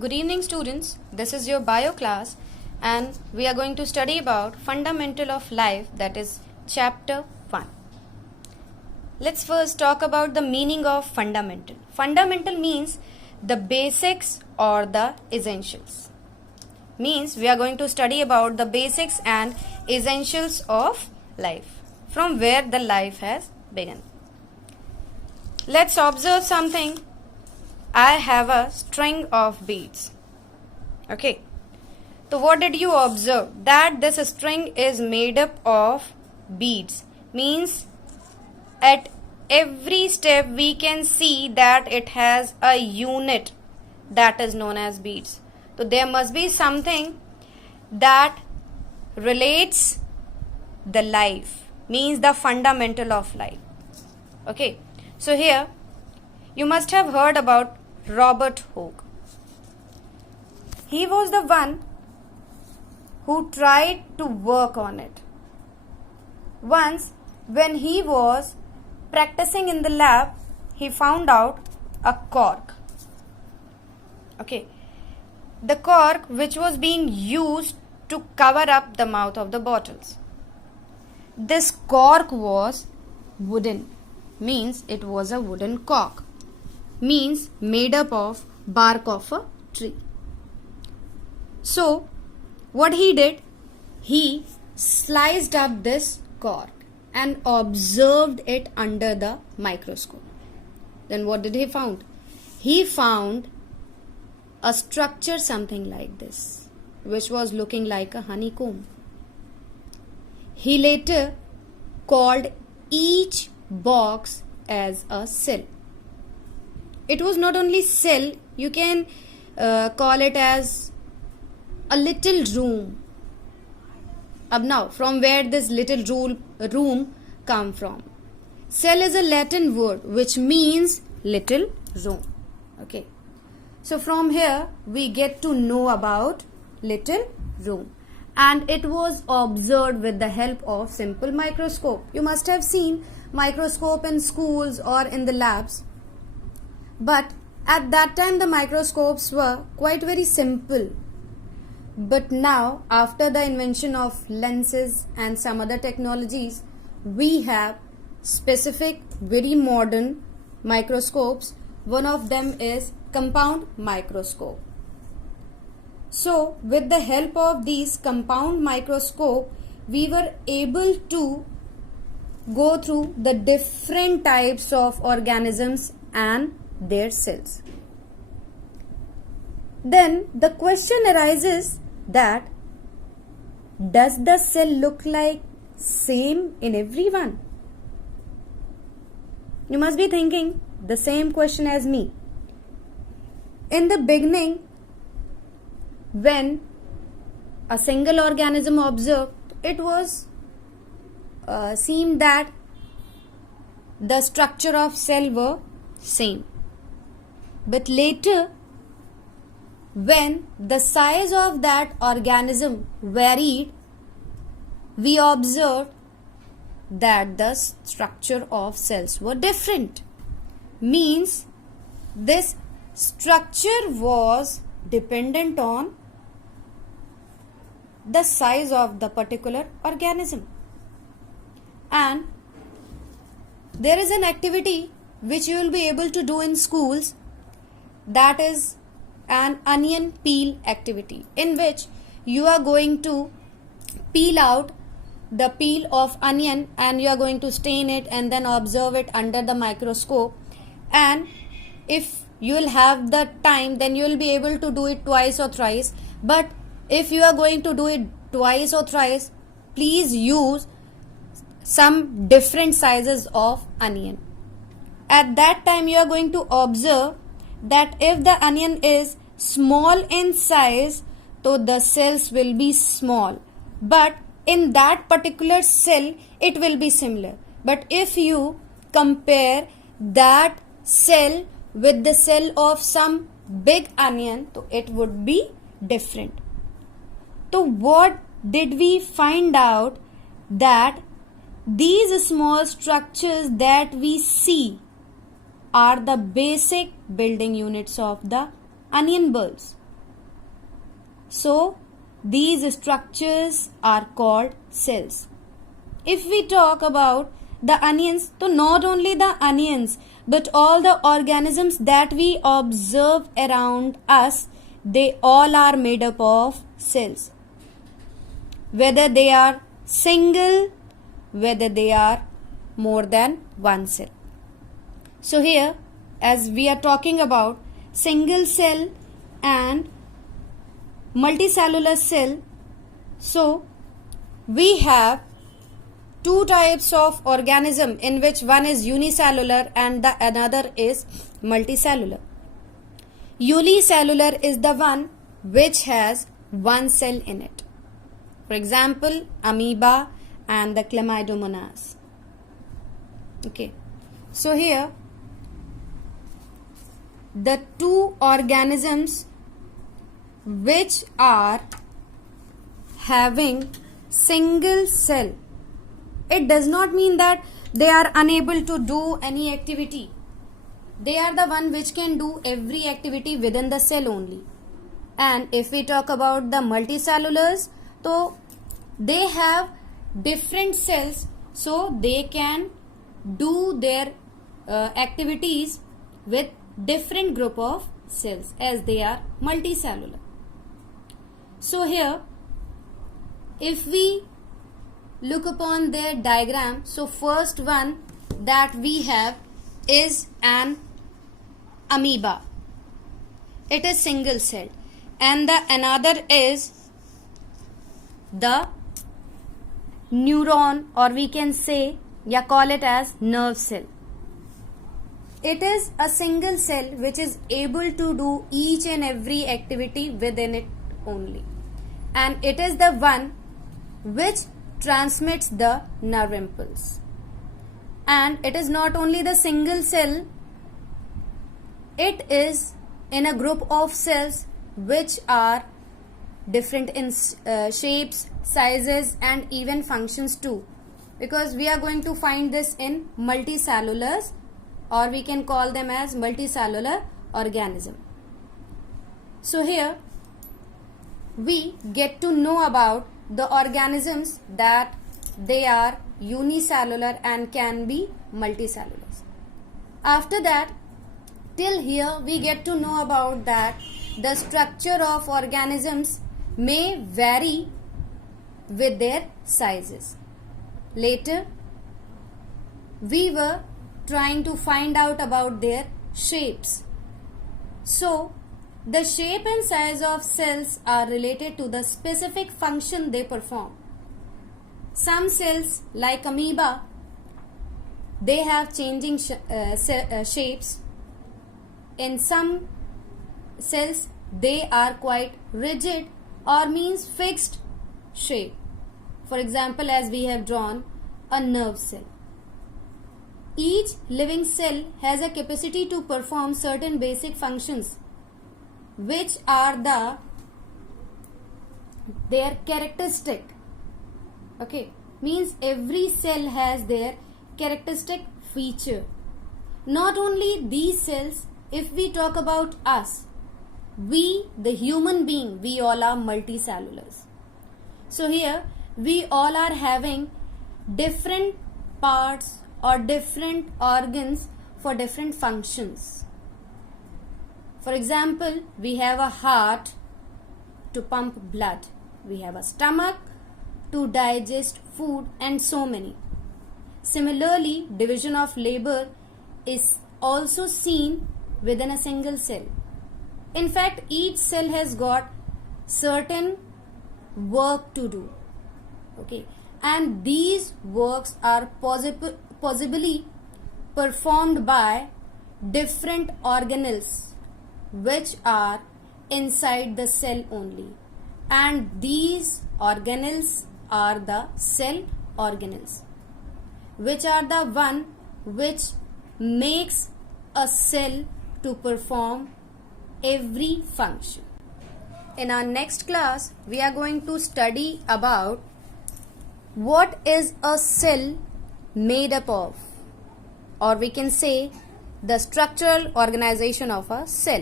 Good evening students, this is your bio class and we are going to study about fundamental of life, that is chapter 1. Let's first talk about the meaning of fundamental. Fundamental means the basics or the essentials. Means we are going to study about the basics and essentials of life, from where the life has begun. Let's observe something. I have a string of beads. Okay. So what did you observe? That this string is made up of beads. Means at every step we can see that it has a unit that is known as beads. So there must be something that relates the life. Means the fundamental of life. Okay. So here you must have heard about Robert Hooke. He was the one who tried to work on it. Once when he was practicing in the lab, he found out a cork. Okay. The cork which was being used to cover up the mouth of the bottles. This cork was wooden. Means it was a wooden cork. Means made up of bark of a tree. So what he did, he sliced up this cork and observed it under the microscope. Then what did he found? He found a structure something like this, which was looking like a honeycomb. He later called each box as a cell. It was not only cell, you can call it as a little room. Now, from where this little room come from? Cell is a Latin word which means little room. Okay. So from here we get to know about little room. And it was observed with the help of simple microscope. You must have seen microscope in schools or in the labs. But at that time the microscopes were quite very simple. But now, after the invention of lenses and some other technologies, we have specific very modern microscopes. One of them is compound microscope. So with the help of these compound microscope, we were able to go through the different types of organisms and their cells. Then the question arises that does the cell look like same in everyone? You must be thinking the same question as me. In the beginning, when a single organism observed, it was seemed that the structure of cell were same. But later, when the size of that organism varied, we observed that the structure of cells were different. Means this structure was dependent on the size of the particular organism. And there is an activity which you will be able to do in schools, that is an onion peel activity, in which you are going to peel out the peel of onion and you are going to stain it and then observe it under the microscope. And if you will have the time, then you will be able to do it twice or thrice. But if you are going to do it twice or thrice, please use some different sizes of onion. At that time you are going to observe that if the onion is small in size, so the cells will be small. But in that particular cell, it will be similar. But if you compare that cell with the cell of some big onion, so it would be different. So what did we find out? That these small structures that we see are the basic building units of the onion bulbs. So these structures are called cells. If we talk about the onions, so not only the onions but all the organisms that we observe around us, they all are made up of cells. Whether they are single, whether they are more than one cell. So here, as we are talking about single cell and multicellular cell, so we have two types of organism in which one is unicellular and the another is multicellular. Unicellular is the one which has one cell in it. For example, amoeba and the chlamydomonas. Okay, so here the two organisms which are having single cell, it does not mean that they are unable to do any activity. They are the one which can do every activity within the cell only. And if we talk about the multicellulars, so they have different cells, so they can do their activities with different group of cells as they are multicellular. So here, if we look upon their diagram, so first one that we have is an amoeba. It is single cell, and the another is the neuron, or we can say call it as nerve cell. It is a single cell which is able to do each and every activity within it only, and it is the one which transmits the nerve impulse. And it is not only the single cell, it is in a group of cells which are different in shapes, sizes and even functions too, because we are going to find this in multicellulars, or we can call them as multicellular organism. So here we get to know about the organisms that they are unicellular and can be multicellular. After that, till here we get to know about that the structure of organisms may vary with their sizes. Later, we were trying to find out about their shapes. So, the shape and size of cells are related to the specific function they perform. Some cells, like amoeba, they have changing shapes. In some cells, they are quite rigid or means fixed shape. For example, as we have drawn a nerve cell. Each living cell has a capacity to perform certain basic functions, which are their characteristic. Okay, means every cell has their characteristic feature. Not only these cells, if we talk about us, we, the human being, we all are multicellulars. So here we all are having different parts or different organs for different functions. For example, we have a heart to pump blood. We have a stomach to digest food, and so many. Similarly, division of labor is also seen within a single cell. In fact, each cell has got certain work to do. Okay, and these works are possibly performed by different organelles which are inside the cell only, and these organelles are the cell organelles, which are the one which makes a cell to perform every function. In our next class, we are going to study about what is a cell made up of, or we can say the structural organization of a cell.